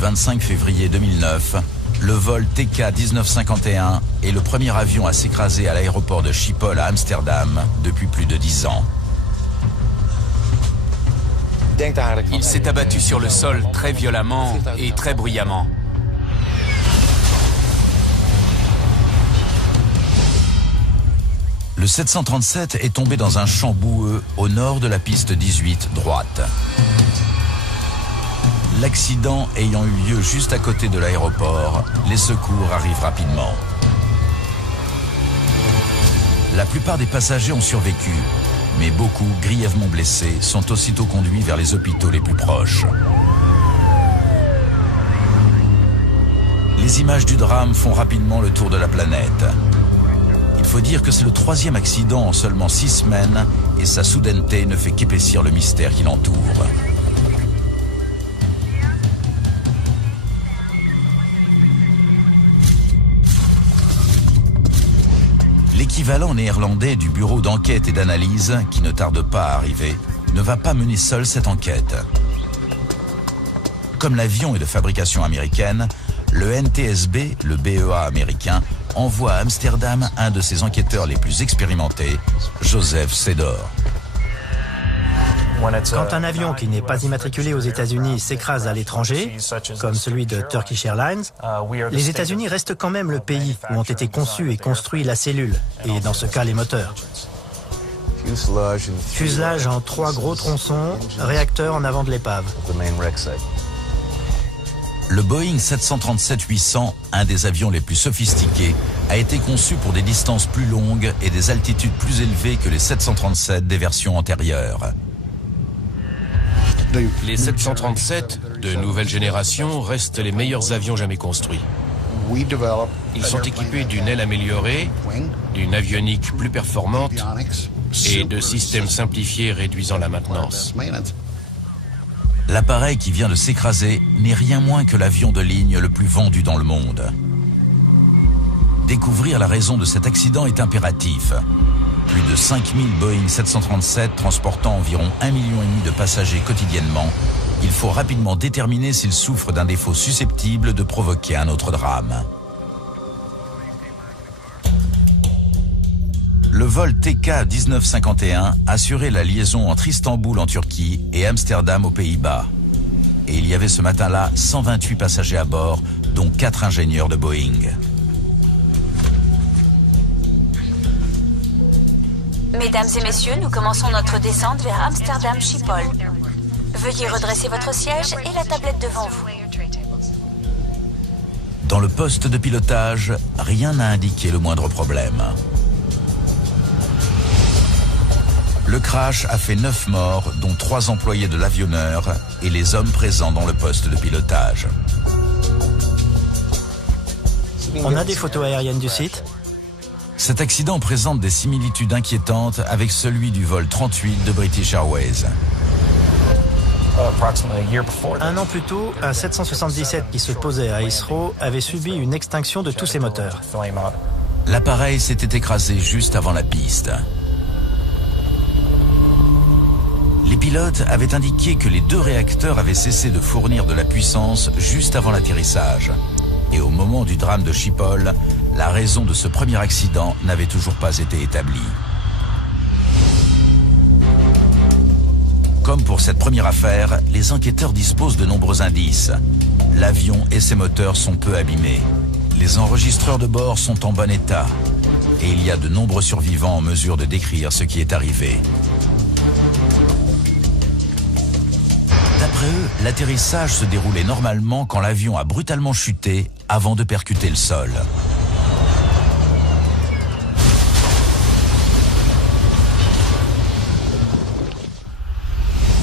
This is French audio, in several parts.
du 25 février 2009, le vol TK-1951 est le premier avion à s'écraser à l'aéroport de Schiphol à Amsterdam depuis plus de 10 ans. Il s'est abattu sur le sol très violemment et très bruyamment. Le 737 est tombé dans un champ boueux au nord de la piste 18 droite. L'accident ayant eu lieu juste à côté de l'aéroport, les secours arrivent rapidement. La plupart des passagers ont survécu, mais beaucoup, grièvement blessés, sont aussitôt conduits vers les hôpitaux les plus proches. Les images du drame font rapidement le tour de la planète. Il faut dire que c'est le 3e accident en seulement 6 semaines et sa soudaineté ne fait qu'épaissir le mystère qui l'entoure. L'équivalent néerlandais du bureau d'enquête et d'analyse, qui ne tarde pas à arriver, ne va pas mener seul cette enquête. Comme l'avion est de fabrication américaine, le NTSB, le BEA américain, envoie à Amsterdam un de ses enquêteurs les plus expérimentés, Joseph Sedor. Quand un avion qui n'est pas immatriculé aux États-Unis s'écrase à l'étranger, comme celui de Turkish Airlines, les États-Unis restent quand même le pays où ont été conçus et construits la cellule, et dans ce cas les moteurs. Fuselage en 3 gros tronçons, réacteur en avant de l'épave. Le Boeing 737-800, un des avions les plus sophistiqués, a été conçu pour des distances plus longues et des altitudes plus élevées que les 737 des versions antérieures. Les 737 de nouvelle génération restent les meilleurs avions jamais construits. Ils sont équipés d'une aile améliorée, d'une avionique plus performante et de systèmes simplifiés réduisant la maintenance. L'appareil qui vient de s'écraser n'est rien moins que l'avion de ligne le plus vendu dans le monde. Découvrir la raison de cet accident est impératif. Plus de 5000 Boeing 737 transportant environ 1,5 million de passagers quotidiennement, il faut rapidement déterminer s'ils souffrent d'un défaut susceptible de provoquer un autre drame. Le vol TK-1951 assurait la liaison entre Istanbul en Turquie et Amsterdam aux Pays-Bas. Et il y avait ce matin-là 128 passagers à bord, dont 4 ingénieurs de Boeing. Mesdames et messieurs, nous commençons notre descente vers Amsterdam Schiphol. Veuillez redresser votre siège et la tablette devant vous. Dans le poste de pilotage, rien n'a indiqué le moindre problème. Le crash a fait 9 morts, dont 3 employés de l'avionneur et les hommes présents dans le poste de pilotage. On a des photos aériennes du site? Cet accident présente des similitudes inquiétantes avec celui du vol 38 de British Airways. Un an plus tôt, un 777 qui se posait à Heathrow avait subi une extinction de tous ses moteurs. L'appareil s'était écrasé juste avant la piste. Les pilotes avaient indiqué que les 2 réacteurs avaient cessé de fournir de la puissance juste avant l'atterrissage. Et au moment du drame de Schiphol, la raison de ce premier accident n'avait toujours pas été établie. Comme pour cette première affaire, les enquêteurs disposent de nombreux indices. L'avion et ses moteurs sont peu abîmés. Les enregistreurs de bord sont en bon état. Et il y a de nombreux survivants en mesure de décrire ce qui est arrivé. D'après eux, l'atterrissage se déroulait normalement quand l'avion a brutalement chuté avant de percuter le sol.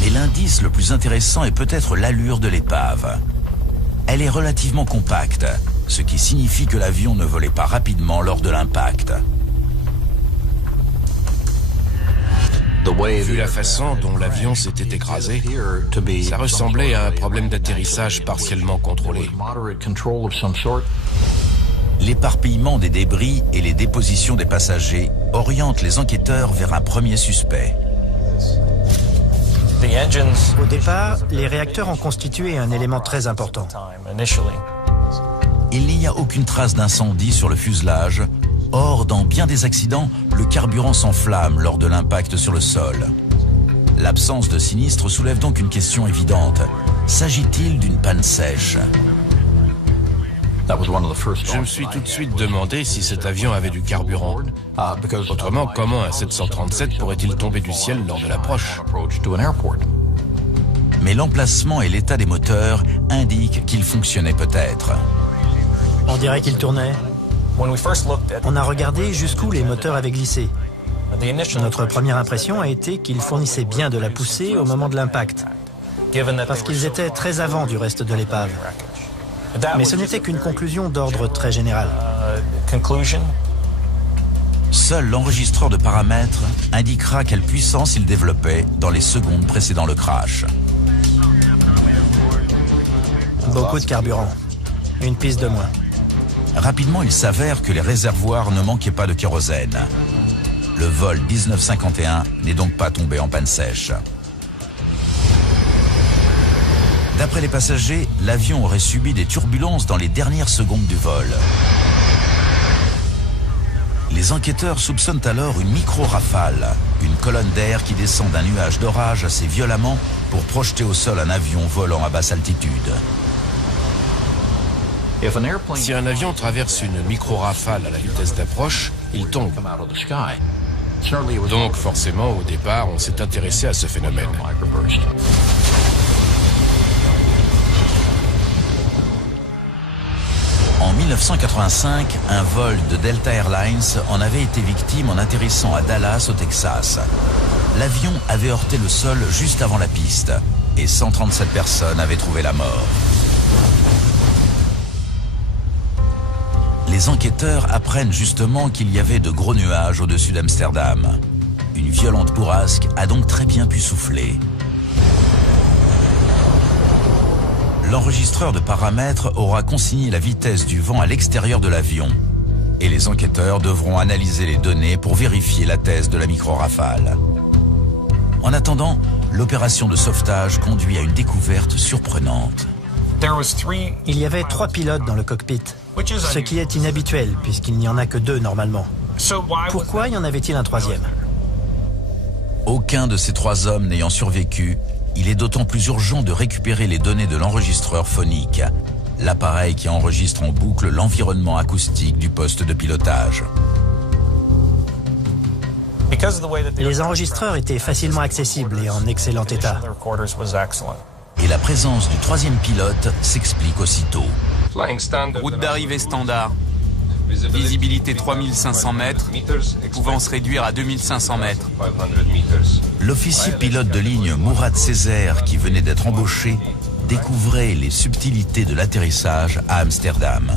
Mais l'indice le plus intéressant est peut-être l'allure de l'épave. Elle est relativement compacte, ce qui signifie que l'avion ne volait pas rapidement lors de l'impact. Vu la façon dont l'avion s'était écrasé, ça ressemblait à un problème d'atterrissage partiellement contrôlé. L'éparpillement des débris et les dépositions des passagers orientent les enquêteurs vers un premier suspect. Au départ, les réacteurs ont constitué un élément très important. Il n'y a aucune trace d'incendie sur le fuselage. Or, dans bien des accidents, le carburant s'enflamme lors de l'impact sur le sol. L'absence de sinistre soulève donc une question évidente. S'agit-il d'une panne sèche ? Je me suis tout de suite demandé si cet avion avait du carburant. Autrement, comment un 737 pourrait-il tomber du ciel lors de l'approche ? Mais l'emplacement et l'état des moteurs indiquent qu'il fonctionnait peut-être. On dirait qu'il tournait. On a regardé jusqu'où les moteurs avaient glissé. Notre première impression a été qu'ils fournissaient bien de la poussée au moment de l'impact, parce qu'ils étaient très avant du reste de l'épave. Mais ce n'était qu'une conclusion d'ordre très général. Seul l'enregistreur de paramètres indiquera quelle puissance il développait dans les secondes précédant le crash. Beaucoup de carburant. Une piste de moins. Rapidement, il s'avère que les réservoirs ne manquaient pas de kérosène. Le vol 1951 n'est donc pas tombé en panne sèche. D'après les passagers, l'avion aurait subi des turbulences dans les dernières secondes du vol. Les enquêteurs soupçonnent alors une micro-rafale, une colonne d'air qui descend d'un nuage d'orage assez violemment pour projeter au sol un avion volant à basse altitude. Si un avion traverse une micro-rafale à la vitesse d'approche, il tombe. Donc forcément, au départ, on s'est intéressé à ce phénomène. En 1985, un vol de Delta Airlines en avait été victime en atterrissant à Dallas, au Texas. L'avion avait heurté le sol juste avant la piste et 137 personnes avaient trouvé la mort. Les enquêteurs apprennent justement qu'il y avait de gros nuages au-dessus d'Amsterdam. Une violente bourrasque a donc très bien pu souffler. L'enregistreur de paramètres aura consigné la vitesse du vent à l'extérieur de l'avion. Et les enquêteurs devront analyser les données pour vérifier la thèse de la micro-rafale. En attendant, l'opération de sauvetage conduit à une découverte surprenante. Il y avait 3 pilotes dans le cockpit, ce qui est inhabituel puisqu'il n'y en a que 2 normalement. Pourquoi y en avait-il un 3e ? Aucun de ces 3 hommes n'ayant survécu, il est d'autant plus urgent de récupérer les données de l'enregistreur phonique, l'appareil qui enregistre en boucle l'environnement acoustique du poste de pilotage. Les enregistreurs étaient facilement accessibles et en excellent état. Et la présence du 3e pilote s'explique aussitôt. Route d'arrivée standard. Visibilité 3500 mètres, pouvant se réduire à 2500 mètres. L'officier pilote de ligne Mourad Césaire, qui venait d'être embauché, découvrait les subtilités de l'atterrissage à Amsterdam.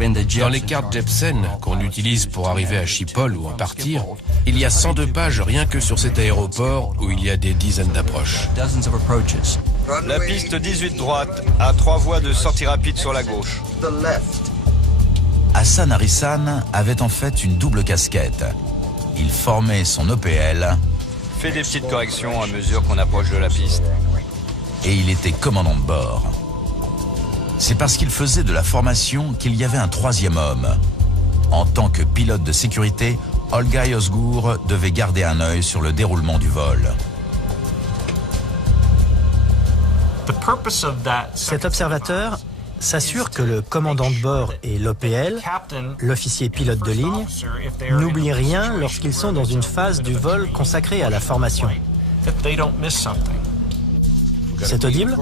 Dans les cartes Jeppesen qu'on utilise pour arriver à Schiphol ou en partir, il y a 102 pages rien que sur cet aéroport où il y a des dizaines d'approches. La piste 18 droite a 3 voies de sortie rapide sur la gauche. Hassan Harissan avait en fait une double casquette. Il formait son OPL. Fait des petites corrections à mesure qu'on approche de la piste. Et il était commandant de bord. C'est parce qu'il faisait de la formation qu'il y avait un 3e homme. En tant que pilote de sécurité, Olgay Ozgur devait garder un œil sur le déroulement du vol. Cet observateur s'assure que le commandant de bord et l'OPL, l'officier pilote de ligne, n'oublient rien lorsqu'ils sont dans une phase du vol consacrée à la formation. C'est audible ?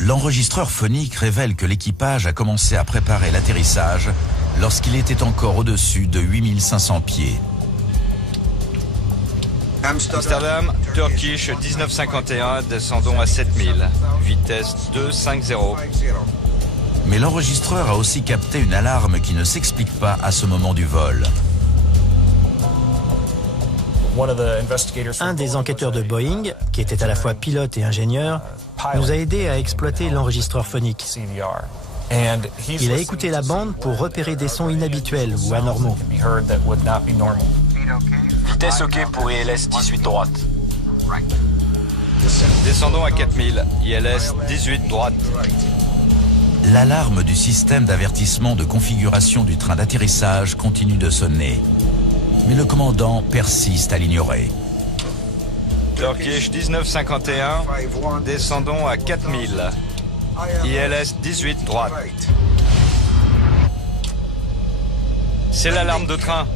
L'enregistreur phonique révèle que l'équipage a commencé à préparer l'atterrissage lorsqu'il était encore au-dessus de 8500 pieds. Amsterdam, Turkish 1951, descendons à 7000, vitesse 250. Mais l'enregistreur a aussi capté une alarme qui ne s'explique pas à ce moment du vol. Un des enquêteurs de Boeing, qui était à la fois pilote et ingénieur, nous a aidé à exploiter l'enregistreur phonique. Il a écouté la bande pour repérer des sons inhabituels ou anormaux. Vitesse OK pour ILS 18 droite. Descendons à 4000, ILS 18 droite. L'alarme du système d'avertissement de configuration du train d'atterrissage continue de sonner. Mais le commandant persiste à l'ignorer. Turkish 1951, descendons à 4000, ILS 18 droite. C'est l'alarme de train.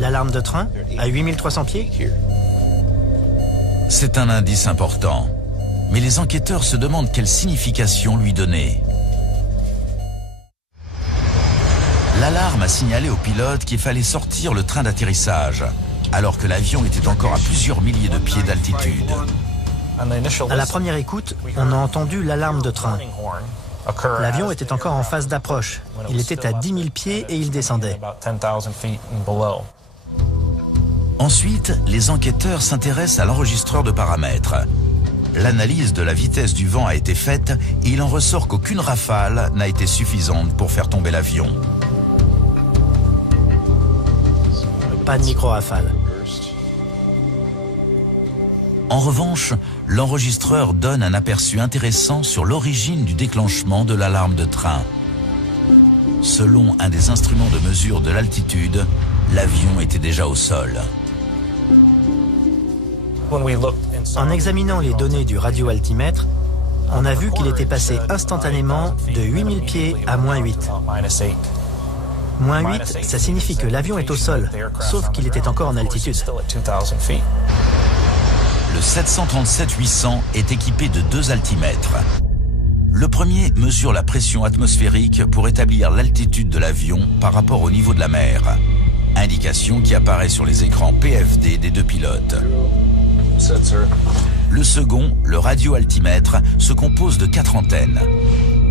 L'alarme de train à 8300 pieds? C'est un indice important. Mais les enquêteurs se demandent quelle signification lui donner. L'alarme a signalé au pilote qu'il fallait sortir le train d'atterrissage, alors que l'avion était encore à plusieurs milliers de pieds d'altitude. À la première écoute, on a entendu l'alarme de train. L'avion était encore en phase d'approche. Il était à 10 000 pieds et il descendait. Ensuite, les enquêteurs s'intéressent à l'enregistreur de paramètres. L'analyse de la vitesse du vent a été faite et il en ressort qu'aucune rafale n'a été suffisante pour faire tomber l'avion. Pas de micro-rafale. En revanche, l'enregistreur donne un aperçu intéressant sur l'origine du déclenchement de l'alarme de train. Selon un des instruments de mesure de l'altitude, l'avion était déjà au sol. En examinant les données du radioaltimètre, on a vu qu'il était passé instantanément de 8000 pieds à -8. -8, ça signifie que l'avion est au sol, sauf qu'il était encore en altitude. Le 737-800 est équipé de 2 altimètres. Le premier mesure la pression atmosphérique pour établir l'altitude de l'avion par rapport au niveau de la mer. Indication qui apparaît sur les écrans PFD des 2 pilotes. Le second, le radioaltimètre, se compose de 4 antennes.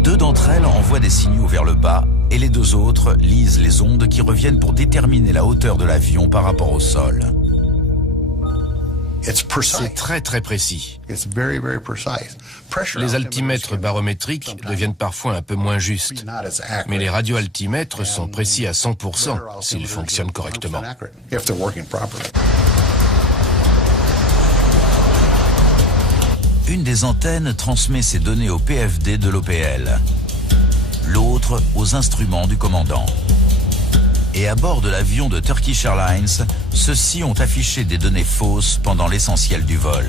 2 d'entre elles envoient des signaux vers le bas et les 2 autres lisent les ondes qui reviennent pour déterminer la hauteur de l'avion par rapport au sol. C'est très précis. Les altimètres barométriques deviennent parfois un peu moins justes, mais les radioaltimètres sont précis à 100% s'ils fonctionnent correctement. Une des antennes transmet ces données au PFD de l'OPL, l'autre aux instruments du commandant. Et à bord de l'avion de Turkish Airlines, ceux-ci ont affiché des données fausses pendant l'essentiel du vol.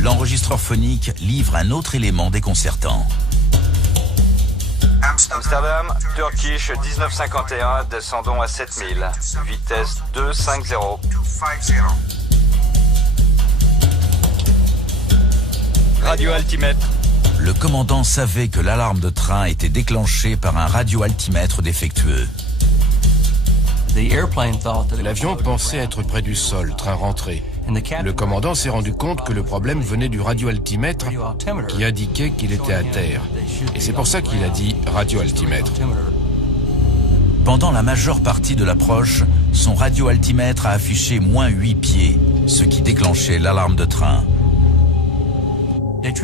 L'enregistreur phonique livre un autre élément déconcertant. Amsterdam, Turkish 1951, descendons à 7000, vitesse 250. Radio-altimètre. Le commandant savait que l'alarme de train était déclenchée par un radioaltimètre défectueux. L'avion pensait être près du sol, train rentré. Le commandant s'est rendu compte que le problème venait du radioaltimètre qui indiquait qu'il était à terre. Et c'est pour ça qu'il a dit radioaltimètre. Pendant la majeure partie de l'approche, son radioaltimètre a affiché -8 pieds, ce qui déclenchait l'alarme de train.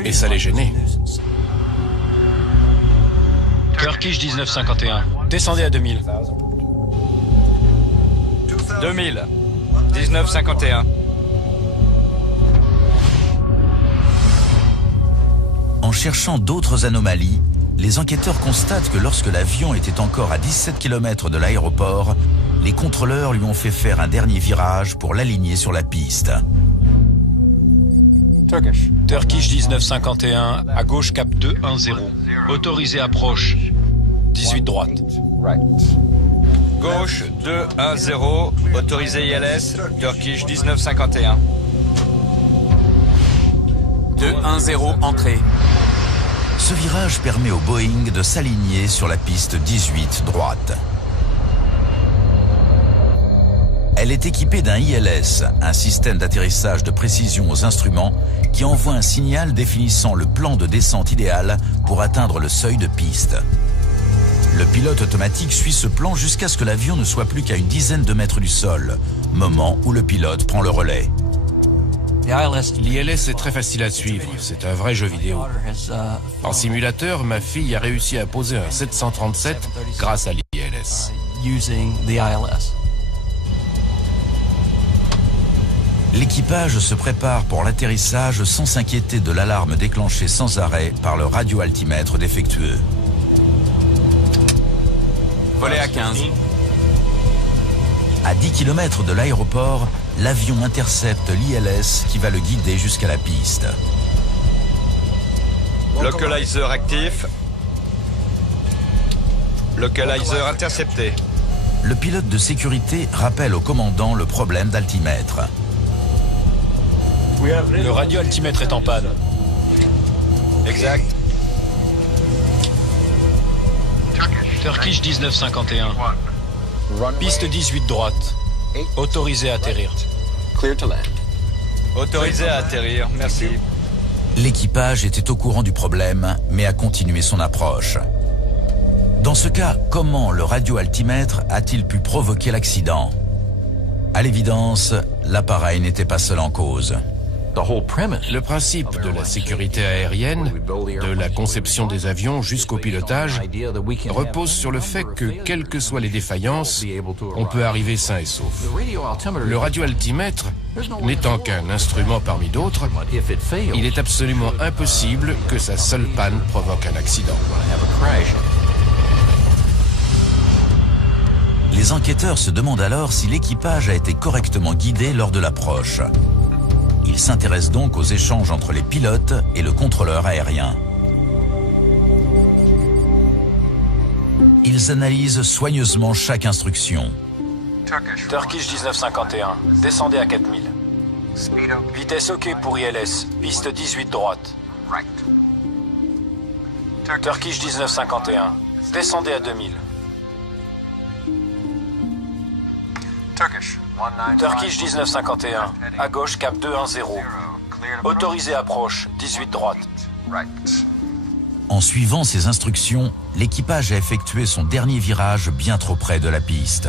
Et ça les gênait. Turkish 1951, descendez à 2000. 2000, 1951. En cherchant d'autres anomalies, les enquêteurs constatent que lorsque l'avion était encore à 17 km de l'aéroport, les contrôleurs lui ont fait faire un dernier virage pour l'aligner sur la piste. Turkish 1951, à gauche cap 210. Autorisé approche, 18 droite. Gauche 210, autorisé ILS, Turkish 1951. 210 entrée. Ce virage permet au Boeing de s'aligner sur la piste 18 droite. Elle est équipée d'un ILS, un système d'atterrissage de précision aux instruments, qui envoie un signal définissant le plan de descente idéal pour atteindre le seuil de piste. Le pilote automatique suit ce plan jusqu'à ce que l'avion ne soit plus qu'à une dizaine de mètres du sol, moment où le pilote prend le relais. L'ILS est très facile à suivre, c'est un vrai jeu vidéo. En simulateur, ma fille a réussi à poser un 737 grâce à l'ILS. L'équipage se prépare pour l'atterrissage sans s'inquiéter de l'alarme déclenchée sans arrêt par le radioaltimètre défectueux. Volet à 15. À 10 km de l'aéroport, l'avion intercepte l'ILS qui va le guider jusqu'à la piste. Localizer actif. Localizer intercepté. Le pilote de sécurité rappelle au commandant le problème d'altimètre. Le radioaltimètre est en panne. Exact. Turkish 1951. Piste 18 droite. Autorisé à atterrir. Autorisé à atterrir, merci. L'équipage était au courant du problème, mais a continué son approche. Dans ce cas, comment le radioaltimètre a-t-il pu provoquer l'accident? À l'évidence, l'appareil n'était pas seul en cause. Le principe de la sécurité aérienne, de la conception des avions jusqu'au pilotage, repose sur le fait que, quelles que soient les défaillances, on peut arriver sain et sauf. Le radioaltimètre, n'étant qu'un instrument parmi d'autres, il est absolument impossible que sa seule panne provoque un accident. Les enquêteurs se demandent alors si l'équipage a été correctement guidé lors de l'approche. Ils s'intéressent donc aux échanges entre les pilotes et le contrôleur aérien. Ils analysent soigneusement chaque instruction. Turkish 1951. Descendez à 4000. Vitesse OK pour ILS. Piste 18 droite. Turkish 1951. Descendez à 2000. Turkish 1951. À gauche, cap 210. Autorisé approche, 18 droite. En suivant ces instructions, l'équipage a effectué son dernier virage bien trop près de la piste.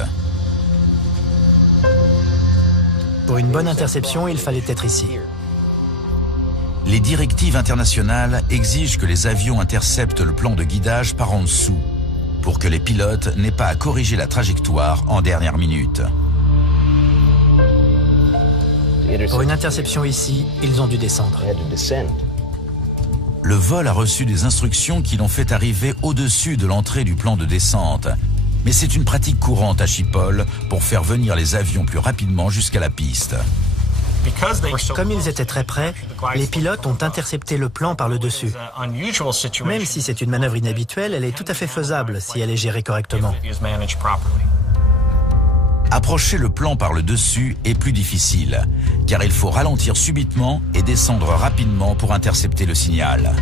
Pour une bonne interception, il fallait être ici. Les directives internationales exigent que les avions interceptent le plan de guidage par en dessous, pour que les pilotes n'aient pas à corriger la trajectoire en dernière minute. Pour une interception ici, ils ont dû descendre. Le vol a reçu des instructions qui l'ont fait arriver au-dessus de l'entrée du plan de descente. Mais c'est une pratique courante à Schiphol pour faire venir les avions plus rapidement jusqu'à la piste. Comme ils étaient très près, les pilotes ont intercepté le plan par le dessus. Même si c'est une manœuvre inhabituelle, elle est tout à fait faisable si elle est gérée correctement. Approcher le plan par le dessus est plus difficile, car il faut ralentir subitement et descendre rapidement pour intercepter le signal.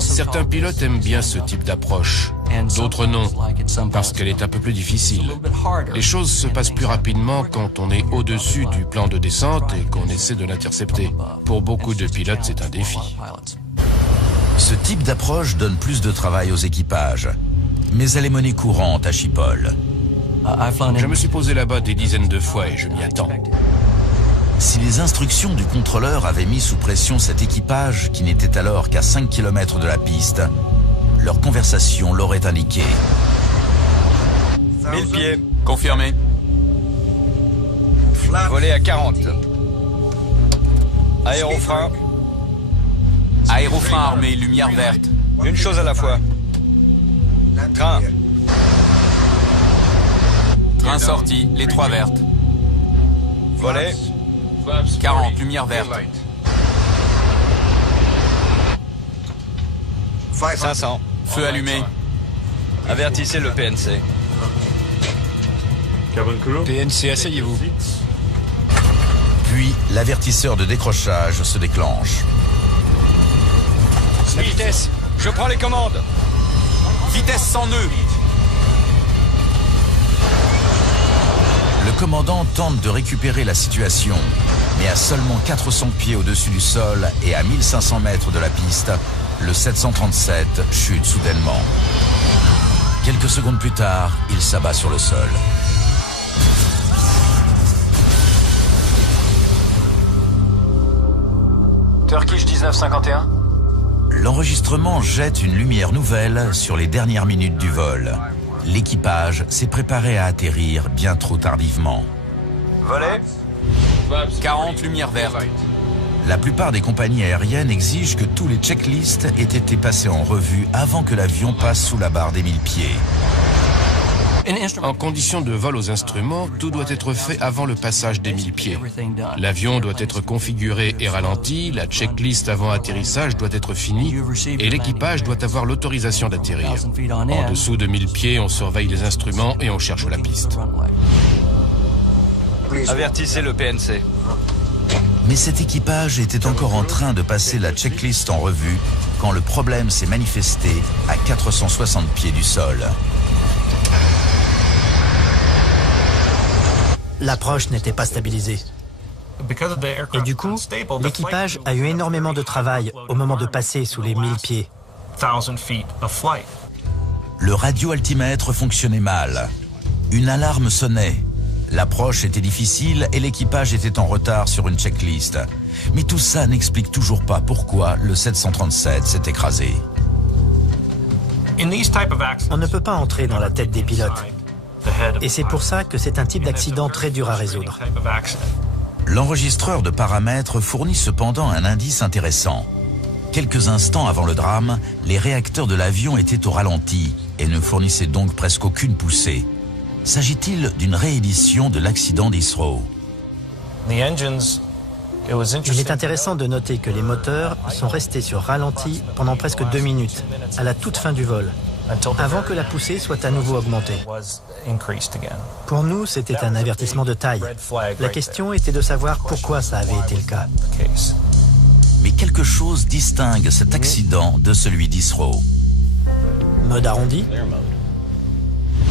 Certains pilotes aiment bien ce type d'approche, d'autres non, parce qu'elle est un peu plus difficile. Les choses se passent plus rapidement quand on est au-dessus du plan de descente et qu'on essaie de l'intercepter. Pour beaucoup de pilotes, c'est un défi. Ce type d'approche donne plus de travail aux équipages, mais elle est monnaie courante à Schiphol. Je me suis posé là-bas des dizaines de fois et je m'y attends. Si les instructions du contrôleur avaient mis sous pression cet équipage qui n'était alors qu'à 5 km de la piste, leur conversation l'aurait indiqué. 1000 pieds. Confirmé. Volet à 40. Aérofrein. Aérofrein armé, lumière verte. Une chose à la fois. Train. Train sorti, les 3 vertes. Volet. 40, lumière verte. 500. Feu allumé. Avertissez le PNC. PNC, asseyez-vous. Puis, l'avertisseur de décrochage se déclenche. La vitesse. Je prends les commandes. Vitesse 100 nœuds. Le commandant tente de récupérer la situation, mais à seulement 400 pieds au-dessus du sol et à 1500 mètres de la piste, le 737 chute soudainement. Quelques secondes plus tard, il s'abat sur le sol. 1951 ? L'enregistrement jette une lumière nouvelle sur les dernières minutes du vol. L'équipage s'est préparé à atterrir bien trop tardivement. Volet. 40 lumières vertes. La plupart des compagnies aériennes exigent que tous les checklists aient été passés en revue avant que l'avion passe sous la barre des 1000 pieds. En condition de vol aux instruments, tout doit être fait avant le passage des 1000 pieds. L'avion doit être configuré et ralenti, la checklist avant atterrissage doit être finie et l'équipage doit avoir l'autorisation d'atterrir. En dessous de 1000 pieds, on surveille les instruments et on cherche la piste. Avertissez le PNC. Mais cet équipage était encore en train de passer la checklist en revue quand le problème s'est manifesté à 460 pieds du sol. L'approche n'était pas stabilisée. Et du coup, l'équipage a eu énormément de travail au moment de passer sous les 1000 pieds. Le radioaltimètre fonctionnait mal. Une alarme sonnait. L'approche était difficile et l'équipage était en retard sur une checklist. Mais tout ça n'explique toujours pas pourquoi le 737 s'est écrasé. On ne peut pas entrer dans la tête des pilotes. Et c'est pour ça que c'est un type d'accident très dur à résoudre. L'enregistreur de paramètres fournit cependant un indice intéressant. Quelques instants avant le drame, les réacteurs de l'avion étaient au ralenti et ne fournissaient donc presque aucune poussée. S'agit-il d'une réédition de l'accident d'Heathrow? Il est intéressant de noter que les moteurs sont restés sur ralenti pendant presque 2 minutes, à la toute fin du vol, avant que la poussée soit à nouveau augmentée. Pour nous, c'était un avertissement de taille. La question était de savoir pourquoi ça avait été le cas. Mais quelque chose distingue cet accident de celui d'Heathrow. Mode arrondi?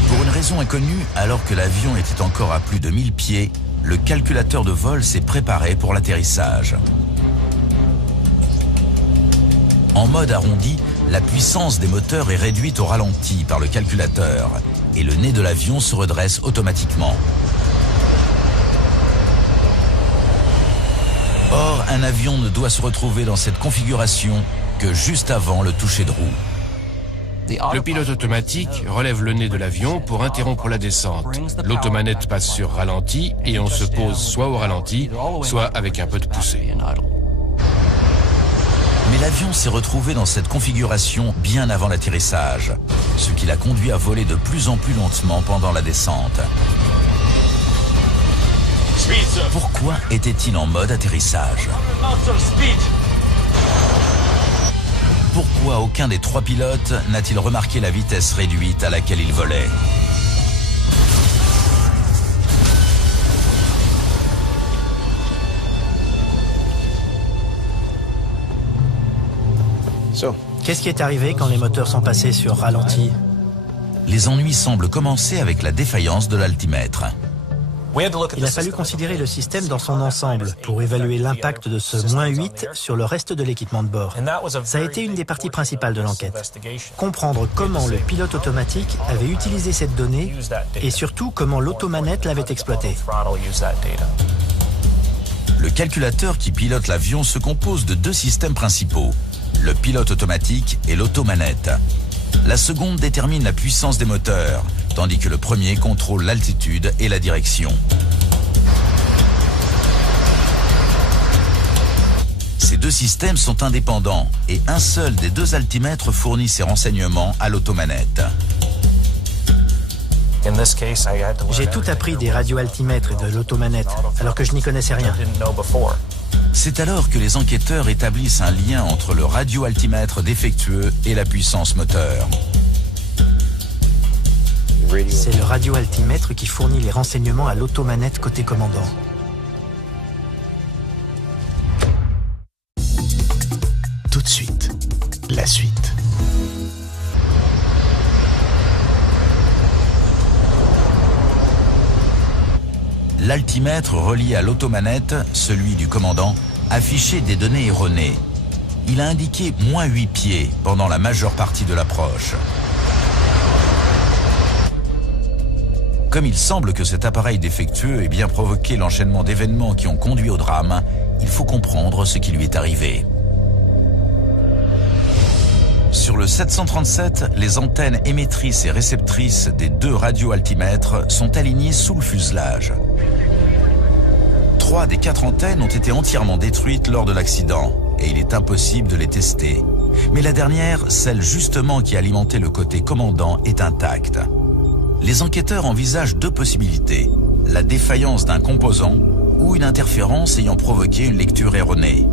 Pour une raison inconnue, alors que l'avion était encore à plus de 1000 pieds, le calculateur de vol s'est préparé pour l'atterrissage. En mode arrondi, la puissance des moteurs est réduite au ralenti par le calculateur et le nez de l'avion se redresse automatiquement. Or, un avion ne doit se retrouver dans cette configuration que juste avant le toucher de roue. Le pilote automatique relève le nez de l'avion pour interrompre la descente. L'automanette passe sur ralenti et on se pose soit au ralenti, soit avec un peu de poussée. Mais l'avion s'est retrouvé dans cette configuration bien avant l'atterrissage, ce qui l'a conduit à voler de plus en plus lentement pendant la descente. Pourquoi était-il en mode atterrissage? Pourquoi aucun des 3 pilotes n'a-t-il remarqué la vitesse réduite à laquelle il volait? Qu'est-ce qui est arrivé quand les moteurs sont passés sur ralenti? Les ennuis semblent commencer avec la défaillance de l'altimètre. Il a fallu considérer le système dans son ensemble pour évaluer l'impact de ce -8 sur le reste de l'équipement de bord. Ça a été une des parties principales de l'enquête. Comprendre comment le pilote automatique avait utilisé cette donnée et surtout comment l'automanette l'avait exploitée. Le calculateur qui pilote l'avion se compose de 2 systèmes principaux, le pilote automatique et l'automanette. La seconde détermine la puissance des moteurs, tandis que le premier contrôle l'altitude et la direction. Ces 2 systèmes sont indépendants et un seul des 2 altimètres fournit ces renseignements à l'automanette. J'ai tout appris des radioaltimètres et de l'automanette, alors que je n'y connaissais rien. C'est alors que les enquêteurs établissent un lien entre le radioaltimètre défectueux et la puissance moteur. C'est le radioaltimètre qui fournit les renseignements à l'automanette côté commandant. Tout de suite, la suite. L'altimètre relié à l'automanette, celui du commandant, affichait des données erronées. Il a indiqué -8 pieds pendant la majeure partie de l'approche. Comme il semble que cet appareil défectueux ait bien provoqué l'enchaînement d'événements qui ont conduit au drame, il faut comprendre ce qui lui est arrivé. Sur le 737, les antennes émettrices et réceptrices des 2 radioaltimètres sont alignées sous le fuselage. 3 des 4 antennes ont été entièrement détruites lors de l'accident et il est impossible de les tester. Mais la dernière, celle justement qui alimentait le côté commandant, est intacte. Les enquêteurs envisagent 2 possibilités: la défaillance d'un composant ou une interférence ayant provoqué une lecture erronée.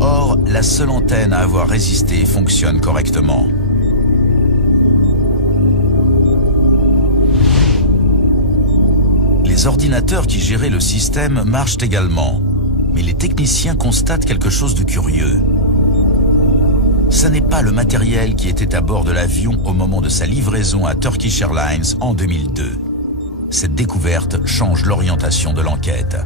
Or, la seule antenne à avoir résisté fonctionne correctement. Les ordinateurs qui géraient le système marchent également, mais les techniciens constatent quelque chose de curieux. Ce n'est pas le matériel qui était à bord de l'avion au moment de sa livraison à Turkish Airlines en 2002. Cette découverte change l'orientation de l'enquête.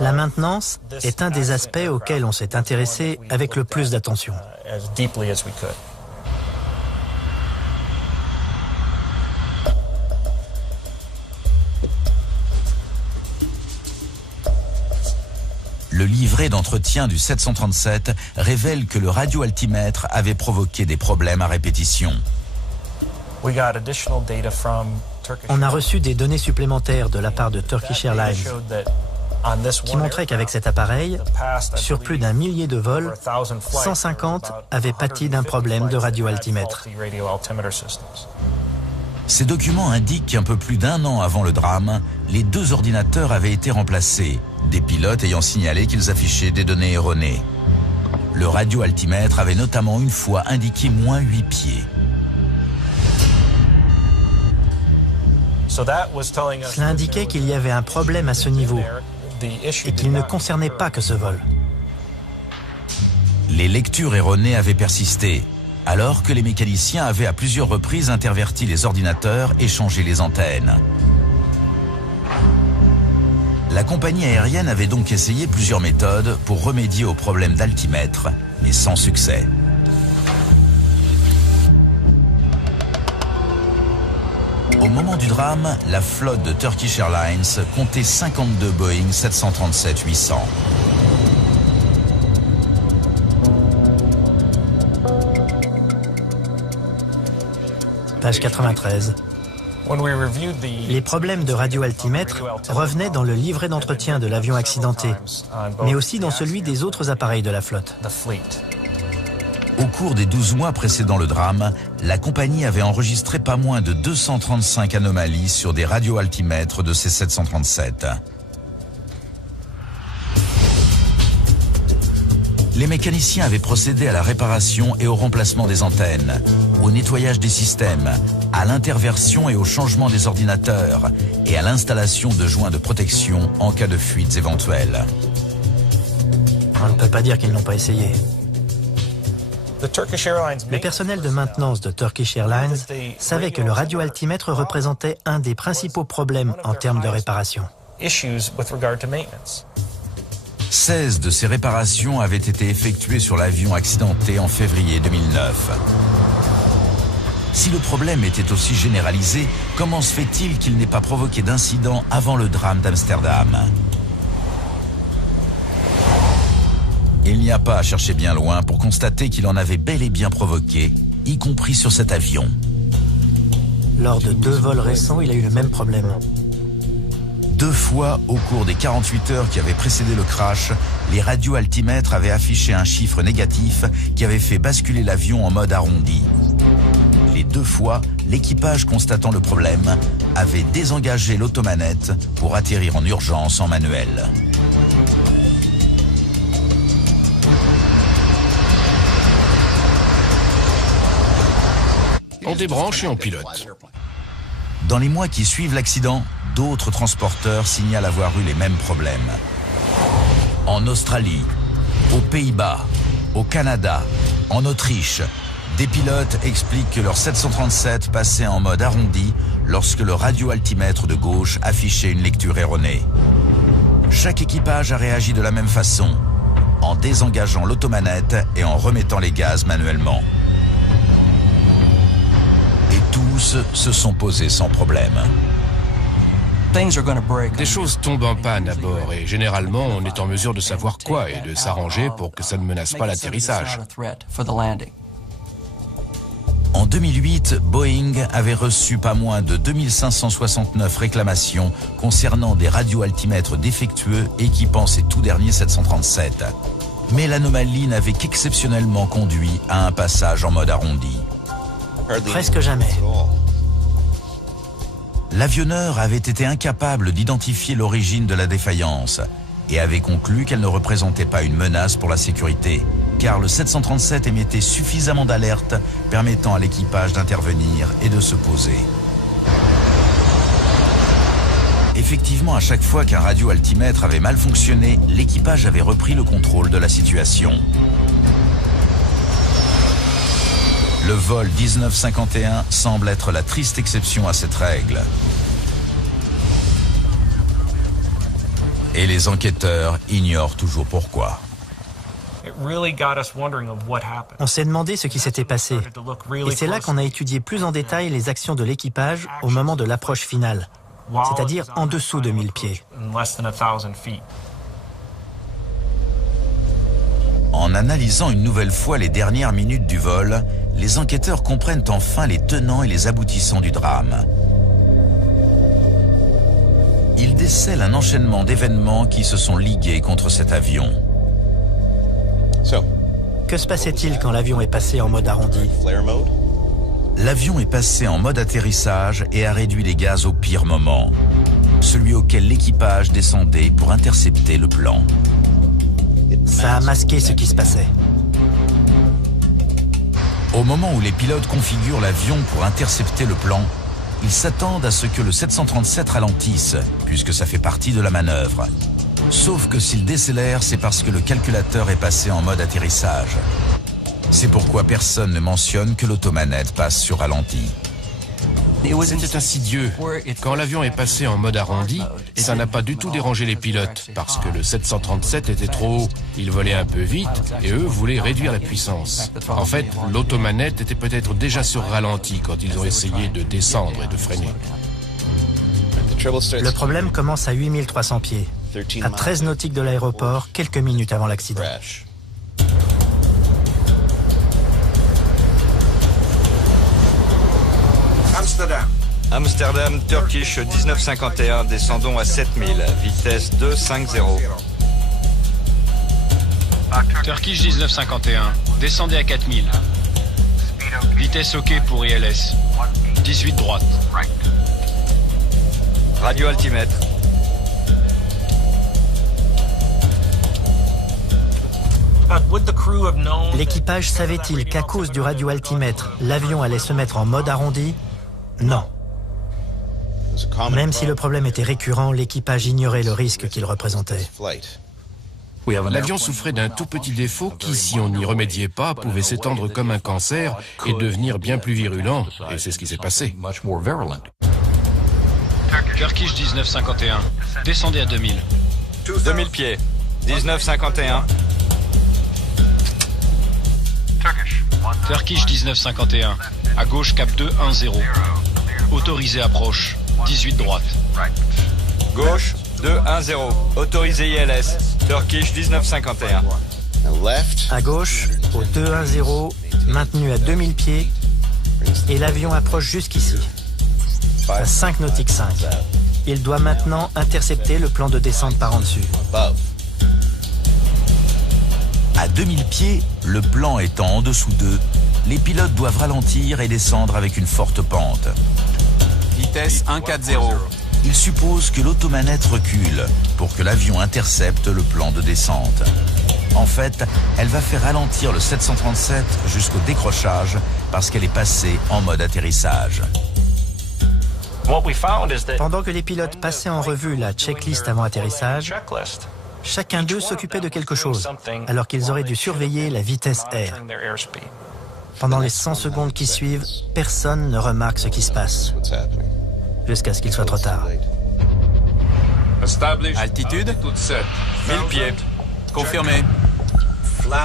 La maintenance est un des aspects auxquels on s'est intéressé avec le plus d'attention. Le livret d'entretien du 737 révèle que le radioaltimètre avait provoqué des problèmes à répétition. On a reçu des données supplémentaires de la part de Turkish Airlines qui montraient qu'avec cet appareil, sur plus d'1 millier de vols, 150 avaient pâti d'un problème de radioaltimètre. Ces documents indiquent qu'un peu plus d'1 an avant le drame, les 2 ordinateurs avaient été remplacés, des pilotes ayant signalé qu'ils affichaient des données erronées. Le radioaltimètre avait notamment une fois indiqué -8 pieds. Cela indiquait qu'il y avait un problème à ce niveau et qu'il ne concernait pas que ce vol. Les lectures erronées avaient persisté, alors que les mécaniciens avaient à plusieurs reprises interverti les ordinateurs et changé les antennes. La compagnie aérienne avait donc essayé plusieurs méthodes pour remédier au problème d'altimètre, mais sans succès. Au moment du drame, la flotte de Turkish Airlines comptait 52 Boeing 737-800. Page 93. Les problèmes de radioaltimètre revenaient dans le livret d'entretien de l'avion accidenté, mais aussi dans celui des autres appareils de la flotte. Au cours des 12 mois précédant le drame, la compagnie avait enregistré pas moins de 235 anomalies sur des radioaltimètres de ces 737. Les mécaniciens avaient procédé à la réparation et au remplacement des antennes, au nettoyage des systèmes, à l'interversion et au changement des ordinateurs et à l'installation de joints de protection en cas de fuites éventuelles. On ne peut pas dire qu'ils n'ont pas essayé. Le personnel de maintenance de Turkish Airlines savait que le radioaltimètre représentait un des principaux problèmes en termes de réparation. 16 de ces réparations avaient été effectuées sur l'avion accidenté en février 2009. Si le problème était aussi généralisé, comment se fait-il qu'il n'ait pas provoqué d'incident avant le drame d'Amsterdam ? Il n'y a pas à chercher bien loin pour constater qu'il en avait bel et bien provoqué, y compris sur cet avion. Lors de 2 vols récents, il a eu le même problème. 2 fois, au cours des 48 heures qui avaient précédé le crash, les radioaltimètres avaient affiché un chiffre négatif qui avait fait basculer l'avion en mode arrondi. Les 2 fois, l'équipage constatant le problème avait désengagé l'automanette pour atterrir en urgence en manuel. On débranche et on pilote. Dans les mois qui suivent l'accident, d'autres transporteurs signalent avoir eu les mêmes problèmes. En Australie, aux Pays-Bas, au Canada, en Autriche, des pilotes expliquent que leur 737 passait en mode arrondi lorsque le radioaltimètre de gauche affichait une lecture erronée. Chaque équipage a réagi de la même façon, en désengageant l'automanette et en remettant les gaz manuellement. Et tous se sont posés sans problème. Des choses tombent en panne à bord et généralement on est en mesure de savoir quoi et de s'arranger pour que ça ne menace pas l'atterrissage. En 2008, Boeing avait reçu pas moins de 2569 réclamations concernant des radioaltimètres défectueux équipant ses tout derniers 737. Mais l'anomalie n'avait qu'exceptionnellement conduit à un passage en mode arrondi. Presque jamais. L'avionneur avait été incapable d'identifier l'origine de la défaillance et avait conclu qu'elle ne représentait pas une menace pour la sécurité, car le 737 émettait suffisamment d'alertes permettant à l'équipage d'intervenir et de se poser. Effectivement, à chaque fois qu'un radioaltimètre avait mal fonctionné, l'équipage avait repris le contrôle de la situation. Le vol 1951 semble être la triste exception à cette règle. Et les enquêteurs ignorent toujours pourquoi. On s'est demandé ce qui s'était passé. Et c'est là qu'on a étudié plus en détail les actions de l'équipage au moment de l'approche finale, c'est-à-dire en dessous de 1000 pieds. En analysant une nouvelle fois les dernières minutes du vol, les enquêteurs comprennent enfin les tenants et les aboutissants du drame. Ils décèlent un enchaînement d'événements qui se sont ligués contre cet avion. Que se passait-il quand l'avion est passé en mode arrondi? L'avion est passé en mode atterrissage et a réduit les gaz au pire moment, celui auquel l'équipage descendait pour intercepter le plan. Ça a masqué ce qui se passait. Au moment où les pilotes configurent l'avion pour intercepter le plan, ils s'attendent à ce que le 737 ralentisse, puisque ça fait partie de la manœuvre. Sauf que s'il décélère, c'est parce que le calculateur est passé en mode atterrissage. C'est pourquoi personne ne mentionne que l'automanette passe sur ralenti. C'était insidieux. Quand l'avion est passé en mode arrondi, ça n'a pas du tout dérangé les pilotes, parce que le 737 était trop haut. Il volait un peu vite, et eux voulaient réduire la puissance. En fait, l'automanette était peut-être déjà sur ralenti quand ils ont essayé de descendre et de freiner. Le problème commence à 8300 pieds, à 13 nautiques de l'aéroport, quelques minutes avant l'accident. Amsterdam, Turkish 1951, descendons à 7000, vitesse 250. Turkish 1951, descendez à 4000. Vitesse OK pour ILS, 18 droite. Radio-altimètre. L'équipage savait-il qu'à cause du radioaltimètre, l'avion allait se mettre en mode arrondi? Non. Même si le problème était récurrent, l'équipage ignorait le risque qu'il représentait. L'avion souffrait d'un tout petit défaut qui, si on n'y remédiait pas, pouvait s'étendre comme un cancer et devenir bien plus virulent. Et c'est ce qui s'est passé. Turkish 1951, descendez à 2000. 2000 pieds, 1951. Turkish 1951, à gauche cap 210. Autorisé approche, 18 droite. Gauche, 210. Autorisé ILS, Turkish 1951. À gauche, au 210, maintenu à 2000 pieds, et l'avion approche jusqu'ici, à 5 nautiques 5. Il doit maintenant intercepter le plan de descente par en dessus. À 2000 pieds, le plan étant en dessous d'eux, les pilotes doivent ralentir et descendre avec une forte pente. Vitesse 140. Ils supposent que l'automanette recule pour que l'avion intercepte le plan de descente. En fait, elle va faire ralentir le 737 jusqu'au décrochage parce qu'elle est passée en mode atterrissage. Pendant que les pilotes passaient en revue la checklist avant atterrissage, chacun d'eux s'occupait de quelque chose, alors qu'ils auraient dû surveiller la vitesse air. Pendant les 100 secondes qui suivent, personne ne remarque ce qui se passe, jusqu'à ce qu'il soit trop tard. Altitude 1000 pieds. Confirmé.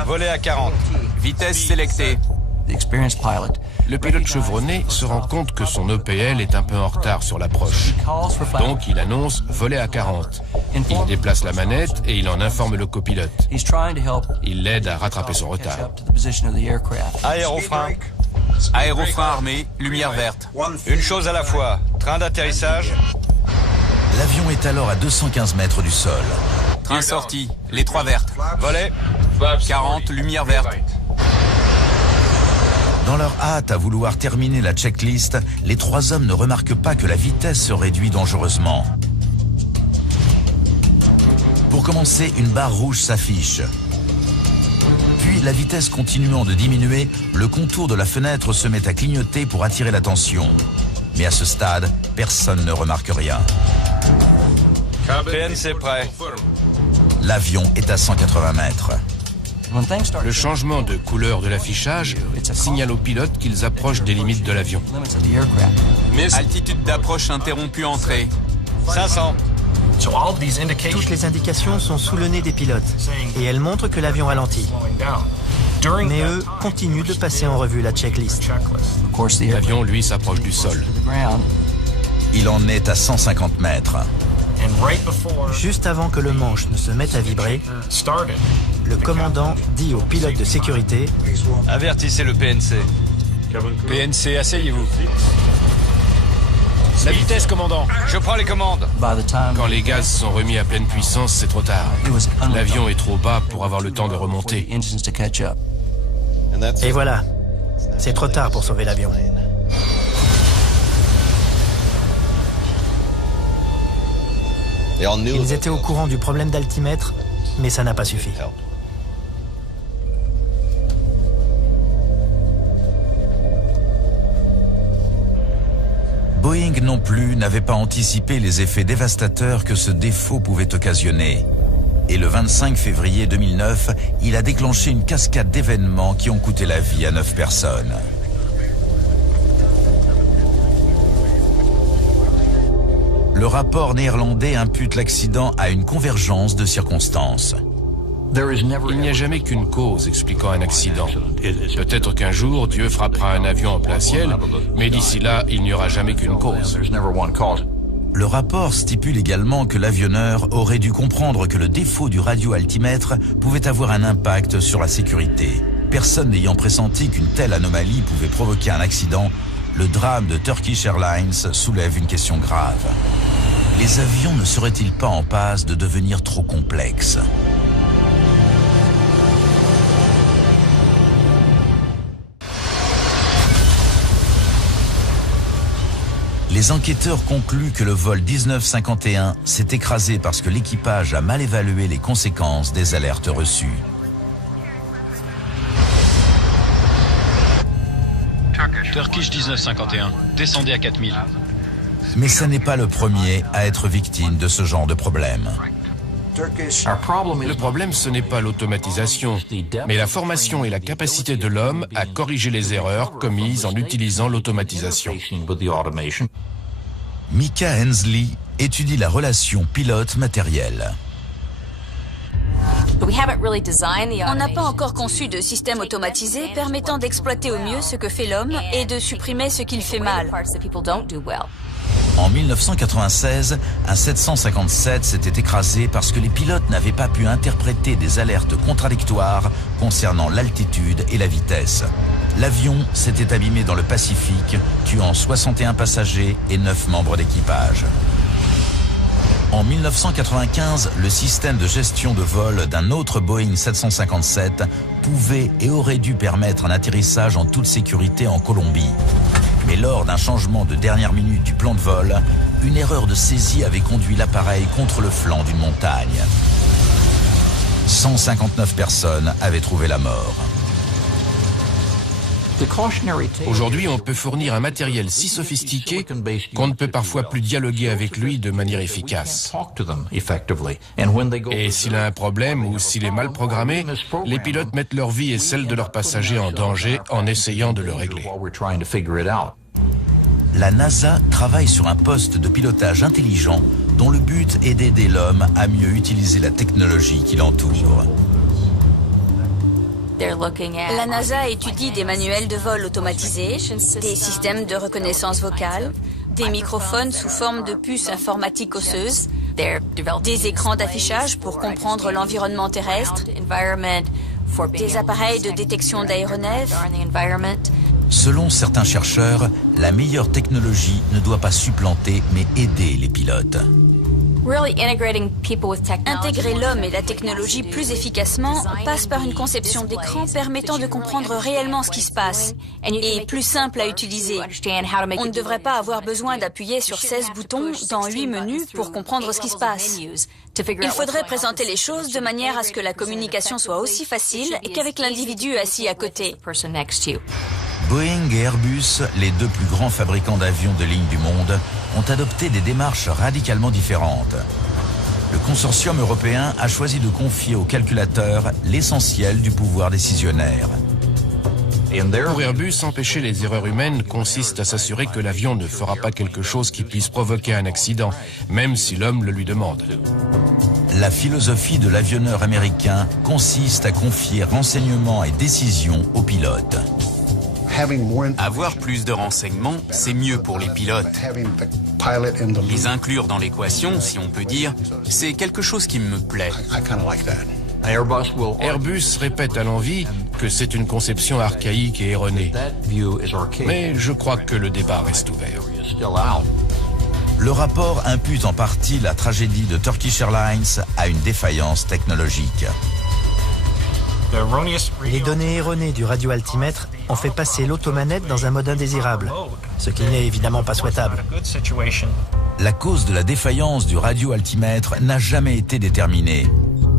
Voler à 40. Vitesse sélectée. The experienced pilot le pilote chevronné se rend compte que son EPL est un peu en retard sur l'approche. Donc il annonce voler à 40. Il déplace la manette et il en informe le copilote. Il l'aide à rattraper son retard. Aérofrein. Aérofrein armé, lumière verte. Une chose à la fois. Train d'atterrissage. L'avion est alors à 215 mètres du sol. Train sorti, les 3 vertes. Volet. 40, lumière verte. Dans leur hâte à vouloir terminer la checklist, les 3 hommes ne remarquent pas que la vitesse se réduit dangereusement. Pour commencer, une barre rouge s'affiche. Puis, la vitesse continuant de diminuer, le contour de la fenêtre se met à clignoter pour attirer l'attention. Mais à ce stade, personne ne remarque rien. PNC prêt. L'avion est à 180 mètres. Le changement de couleur de l'affichage signale aux pilotes qu'ils approchent des limites de l'avion. Altitude d'approche interrompue entrée. 500. Toutes les indications sont sous le nez des pilotes et elles montrent que l'avion ralentit. Mais eux continuent de passer en revue la checklist. L'avion, lui, s'approche du sol. Il en est à 150 mètres. Juste avant que le manche ne se mette à vibrer, le commandant dit au pilote de sécurité « Avertissez le PNC. PNC, asseyez-vous. La vitesse, commandant. Je prends les commandes. Quand les gaz sont remis à pleine puissance, c'est trop tard. L'avion est trop bas pour avoir le temps de remonter. Et voilà, c'est trop tard pour sauver l'avion. Ils étaient au courant du problème d'altimètre, mais ça n'a pas suffi. Boeing non plus n'avait pas anticipé les effets dévastateurs que ce défaut pouvait occasionner. Et le 25 février 2009, il a déclenché une cascade d'événements qui ont coûté la vie à 9 personnes. Le rapport néerlandais impute l'accident à une convergence de circonstances. Il n'y a jamais qu'une cause expliquant un accident. Peut-être qu'un jour, Dieu frappera un avion en plein ciel, mais d'ici là, il n'y aura jamais qu'une cause. Le rapport stipule également que l'avionneur aurait dû comprendre que le défaut du radioaltimètre pouvait avoir un impact sur la sécurité. Personne n'ayant pressenti qu'une telle anomalie pouvait provoquer un accident, le drame de Turkish Airlines soulève une question grave. Les avions ne seraient-ils pas en passe de devenir trop complexes ? Les enquêteurs concluent que le vol 1951 s'est écrasé parce que l'équipage a mal évalué les conséquences des alertes reçues. Turkish 1951, descendez à 4000. Mais ce n'est pas le premier à être victime de ce genre de problème. Le problème, ce n'est pas l'automatisation, mais la formation et la capacité de l'homme à corriger les erreurs commises en utilisant l'automatisation. Mika Hensley étudie la relation pilote-matériel. On n'a pas encore conçu de système automatisé permettant d'exploiter au mieux ce que fait l'homme et de supprimer ce qu'il fait mal. En 1996, un 757 s'était écrasé parce que les pilotes n'avaient pas pu interpréter des alertes contradictoires concernant l'altitude et la vitesse. L'avion s'était abîmé dans le Pacifique, tuant 61 passagers et 9 membres d'équipage. En 1995, le système de gestion de vol d'un autre Boeing 757 pouvait et aurait dû permettre un atterrissage en toute sécurité en Colombie. Mais lors d'un changement de dernière minute du plan de vol, une erreur de saisie avait conduit l'appareil contre le flanc d'une montagne. 159 personnes avaient trouvé la mort. Aujourd'hui, on peut fournir un matériel si sophistiqué qu'on ne peut parfois plus dialoguer avec lui de manière efficace. Et s'il a un problème ou s'il est mal programmé, les pilotes mettent leur vie et celle de leurs passagers en danger en essayant de le régler. La NASA travaille sur un poste de pilotage intelligent dont le but est d'aider l'homme à mieux utiliser la technologie qui l'entoure. La NASA étudie des manuels de vol automatisés, des systèmes de reconnaissance vocale, des microphones sous forme de puces informatiques osseuses, des écrans d'affichage pour comprendre l'environnement terrestre, des appareils de détection d'aéronefs. Selon certains chercheurs, la meilleure technologie ne doit pas supplanter mais aider les pilotes. Intégrer l'homme et la technologie plus efficacement passe par une conception d'écran permettant de comprendre réellement ce qui se passe et plus simple à utiliser. On ne devrait pas avoir besoin d'appuyer sur 16 boutons dans 8 menus pour comprendre ce qui se passe. Il faudrait présenter les choses de manière à ce que la communication soit aussi facile qu'avec l'individu assis à côté. Boeing et Airbus, les deux plus grands fabricants d'avions de ligne du monde, ont adopté des démarches radicalement différentes. Le consortium européen a choisi de confier au calculateur l'essentiel du pouvoir décisionnaire. Pour Airbus, empêcher les erreurs humaines consiste à s'assurer que l'avion ne fera pas quelque chose qui puisse provoquer un accident, même si l'homme le lui demande. La philosophie de l'avionneur américain consiste à confier renseignements et décisions aux pilotes. Avoir plus de renseignements, c'est mieux pour les pilotes. Les inclure dans l'équation, si on peut dire, c'est quelque chose qui me plaît. Airbus répète à l'envi que c'est une conception archaïque et erronée. Mais je crois que le débat reste ouvert. Le rapport impute en partie la tragédie de Turkish Airlines à une défaillance technologique. Les données erronées du radioaltimètre ont fait passer l'automanette dans un mode indésirable, ce qui n'est évidemment pas souhaitable. La cause de la défaillance du radioaltimètre n'a jamais été déterminée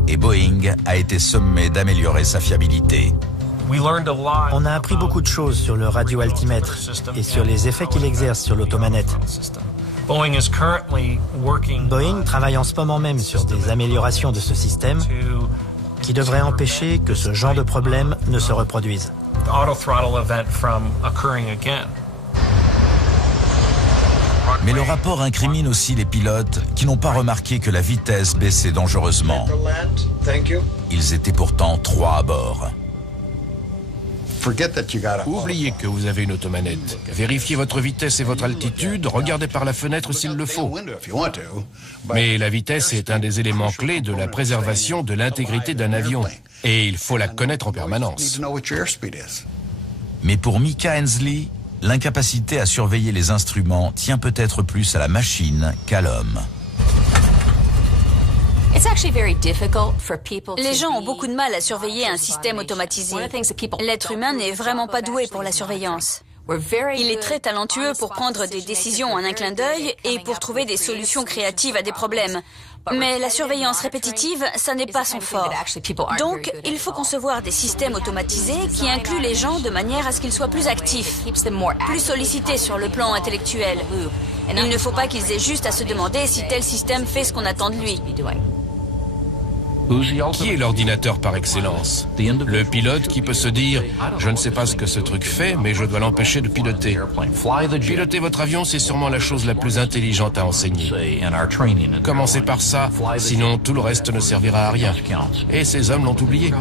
et Boeing a été sommé d'améliorer sa fiabilité. On a appris beaucoup de choses sur le radioaltimètre et sur les effets qu'il exerce sur l'automanette. Boeing travaille en ce moment même sur des améliorations de ce système qui devraient empêcher que ce genre de problème ne se reproduise. Mais le rapport incrimine aussi les pilotes qui n'ont pas remarqué que la vitesse baissait dangereusement. Ils étaient pourtant 3 à bord. Oubliez que vous avez une automanette. Vérifiez votre vitesse et votre altitude, regardez par la fenêtre s'il le faut. Mais la vitesse est un des éléments clés de la préservation de l'intégrité d'un avion. Et il faut la connaître en permanence. Mais pour Micah Hensley, l'incapacité à surveiller les instruments tient peut-être plus à la machine qu'à l'homme. Les gens ont beaucoup de mal à surveiller un système automatisé. L'être humain n'est vraiment pas doué pour la surveillance. Il est très talentueux pour prendre des décisions en un clin d'œil et pour trouver des solutions créatives à des problèmes. Mais la surveillance répétitive, ça n'est pas son fort. Donc, il faut concevoir des systèmes automatisés qui incluent les gens de manière à ce qu'ils soient plus actifs, plus sollicités sur le plan intellectuel. Il ne faut pas qu'ils aient juste à se demander si tel système fait ce qu'on attend de lui. Qui est l'ordinateur par excellence? Le pilote qui peut se dire « Je ne sais pas ce que ce truc fait, mais je dois l'empêcher de piloter ». Piloter votre avion, c'est sûrement la chose la plus intelligente à enseigner. Commencez par ça, sinon tout le reste ne servira à rien. Et ces hommes l'ont oublié.